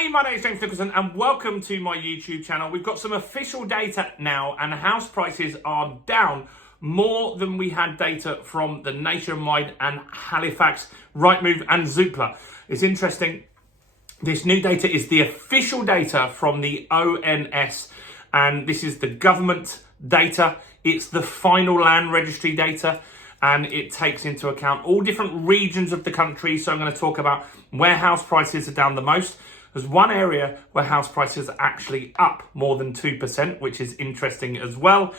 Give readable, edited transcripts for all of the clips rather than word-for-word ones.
Hey, my name is James Nicholson and welcome to my YouTube channel. We've got some official data now and house prices are down more than we had data from the Nationwide and Halifax, Rightmove and Zoopla. It's interesting. This new data is the official data from the ONS and this is the government data. It's the final land registry data and it takes into account all different regions of the country. So I'm going to talk about where house prices are down the most. There's one area where house prices are actually up more than 2%, which is interesting as well.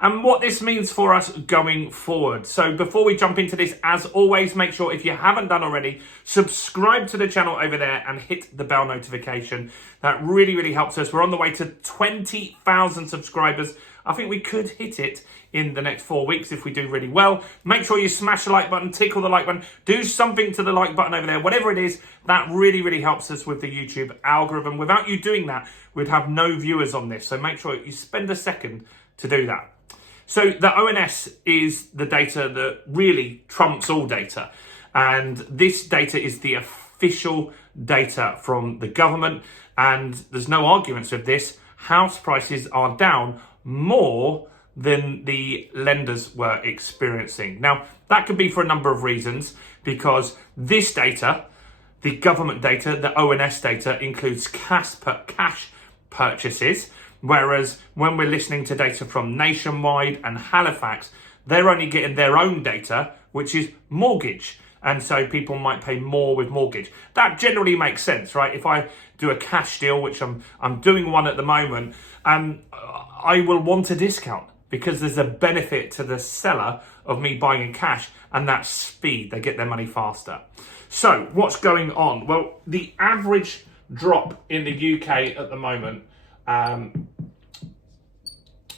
And what this means for us going forward. So before we jump into this, as always, make sure if you haven't done already, subscribe to the channel over there and hit the bell notification. That really, really helps us. We're on the way to 20,000 subscribers. I think we could hit it in the next 4 weeks if we do really well. Make sure you smash the like button, tickle the like button, do something to the like button over there, whatever it is. That really, really helps us with the YouTube algorithm. Without you doing that, we'd have no viewers on this. So make sure you spend a second to do that. So the ONS is the data that really trumps all data. And this data is the official data from the government. And there's no arguments with this. House prices are down more than the lenders were experiencing. Now, that could be for a number of reasons, because this data, the government data, the ONS data, includes cash purchases, whereas when we're listening to data from Nationwide and Halifax, they're only getting their own data, which is mortgage. And so people might pay more with mortgage. That generally makes sense, right? If I do a cash deal, which I'm doing one at the moment, I will want a discount because there's a benefit to the seller of me buying in cash, and that's speed. They get their money faster. So what's going on? Well, the average drop in the UK at the moment,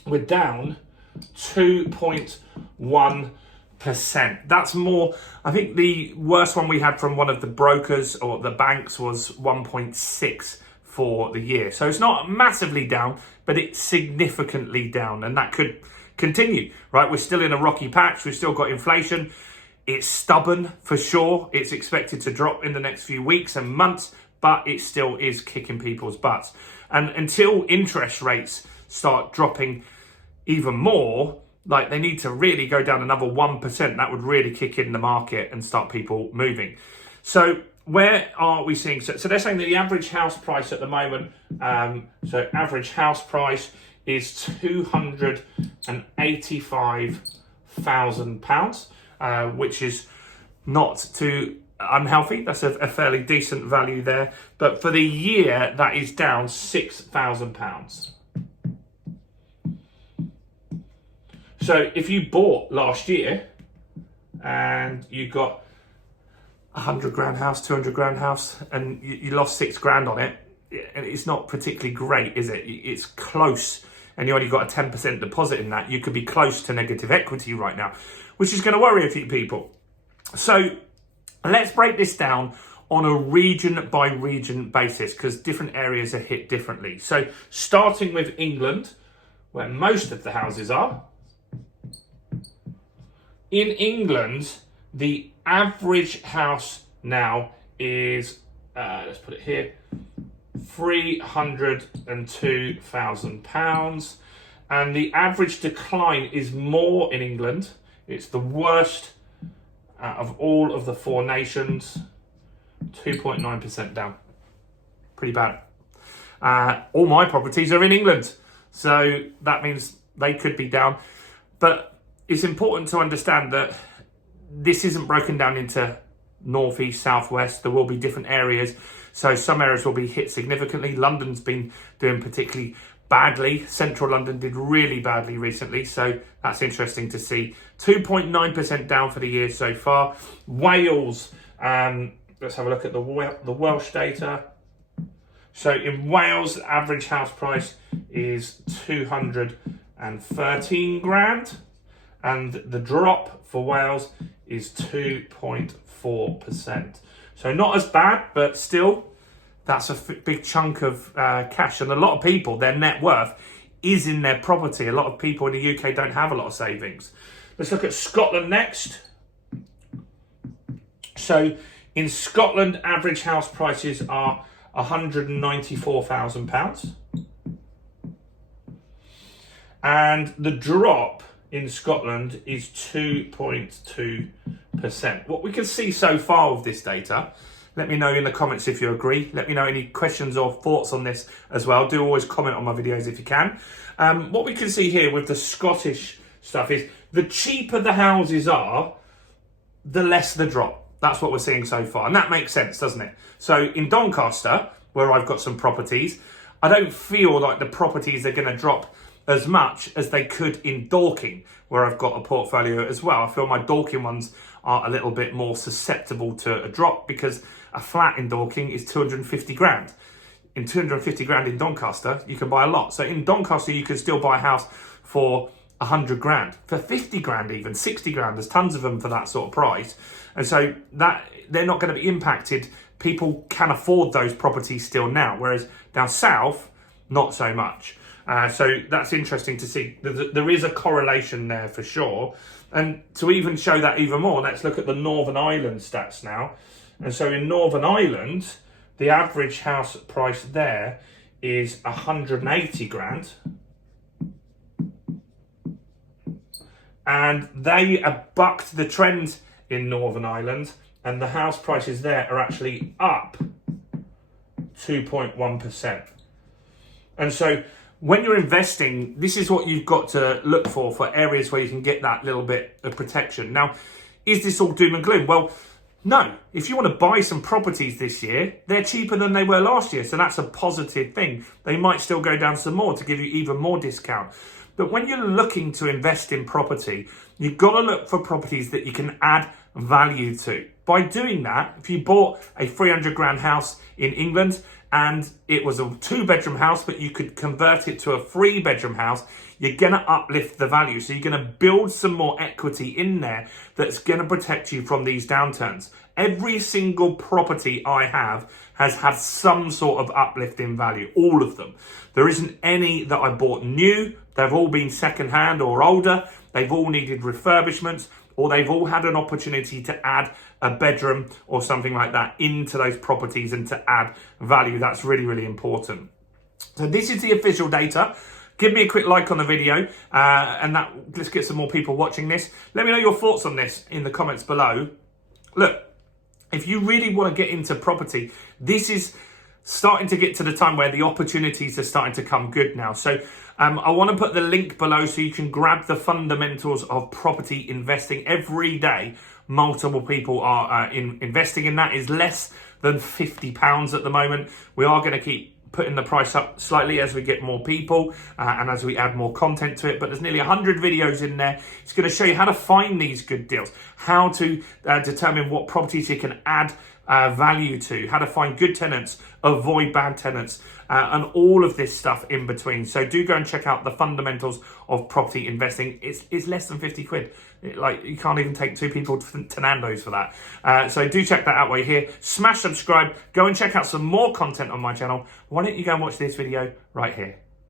we're down 2.1%. That's more. I think the worst one we had from one of the brokers or the banks was 1.6 for the year. So it's not massively down, but it's significantly down, and that could continue, right? We're still in a rocky patch. We've still got inflation. It's stubborn for sure. It's expected to drop in the next few weeks and months, but it still is kicking people's butts. And until interest rates start dropping even more, like they need to really go down another 1%. That would really kick in the market and start people moving. So where are we seeing? So they're saying that the average house price at the moment, so average house price is £285,000, which is not too unhealthy. That's a fairly decent value there. But for the year, that is down £6,000. So if you bought last year and you got £100,000 house, £200,000 house, and you lost £6,000 on it, and it's not particularly great, is it? It's close, and you only got a 10% deposit in that. You could be close to negative equity right now, which is going to worry a few people. So let's break this down on a region by region basis, because different areas are hit differently. So starting with England, where most of the houses are. In England, the average house now is, let's put it here, £302,000. And the average decline is more in England. It's the worst of all of the four nations, 2.9% down. Pretty bad. All my properties are in England, so that means they could be down. But it's important to understand that this isn't broken down into north, east, south, west. There will be different areas. So some areas will be hit significantly. London's been doing particularly badly. Central London did really badly recently. So that's interesting to see. 2.9% down for the year so far. Wales, let's have a look at the Welsh data. So in Wales, the average house price is 213 grand. And the drop for Wales is 2.4%. So not as bad, but still, that's a big chunk of cash. And a lot of people, their net worth is in their property. A lot of people in the UK don't have a lot of savings. Let's look at Scotland next. So in Scotland, average house prices are £194,000. And the drop in Scotland is 2.2%. What we can see so far with this data, let me know in the comments if you agree. Let me know any questions or thoughts on this as well. Do always comment on my videos if you can. What we can see here with the Scottish stuff is the cheaper the houses are, the less the drop. That's what we're seeing so far. And that makes sense, doesn't it? So in Doncaster, where I've got some properties, I don't feel like the properties are going to drop as much as they could in Dorking, where I've got a portfolio as well. I feel my Dorking ones are a little bit more susceptible to a drop because a flat in Dorking is 250 grand. In 250 grand in Doncaster, you can buy a lot. So in Doncaster, you can still buy a house for 100 grand, for 50 grand even, 60 grand. There's tons of them for that sort of price. And so that they're not going to be impacted. People can afford those properties still now, whereas down south, not so much. So that's interesting to see. There is a correlation there for sure. And to even show that even more, let's look at the Northern Ireland stats now. And so in Northern Ireland, the average house price there is 180 grand. And they have bucked the trend in Northern Ireland, and the house prices there are actually up 2.1%. And so when you're investing, this is what you've got to look for areas where you can get that little bit of protection. Now, is this all doom and gloom? Well, no. If you want to buy some properties this year, they're cheaper than they were last year. So that's a positive thing. They might still go down some more to give you even more discount. But when you're looking to invest in property, you've got to look for properties that you can add value to. By doing that, if you bought a 300 grand house in England and it was a 2-bedroom house, but you could convert it to a 3-bedroom house, you're going to uplift the value. So you're going to build some more equity in there that's going to protect you from these downturns. Every single property I have has had some sort of uplift in value, all of them. There isn't any that I bought new. They've all been second-hand or older. They've all needed refurbishments, or they've all had an opportunity to add a bedroom or something like that into those properties and to add value. That's really, really important. So this is the official data. Give me a quick like on the video, and let's get some more people watching this. Let me know your thoughts on this in the comments below. Look, if you really want to get into property, this is starting to get to the time where the opportunities are starting to come good now. So I want to put the link below so you can grab the fundamentals of property investing. Every day, multiple people are investing in that. Is less than £50 at the moment. We are going to keep putting the price up slightly as we get more people and as we add more content to it. But there's nearly 100 videos in there. It's going to show you how to find these good deals, how to determine what properties you can add value to, how to find good tenants, avoid bad tenants, and all of this stuff in between. So do go and check out the fundamentals of property investing. It's less than 50 quid. Like, you can't even take 2 people to Nando's for that. So do check that out while you're here. Smash subscribe. Go and check out some more content on my channel. Why don't you go and watch this video right here?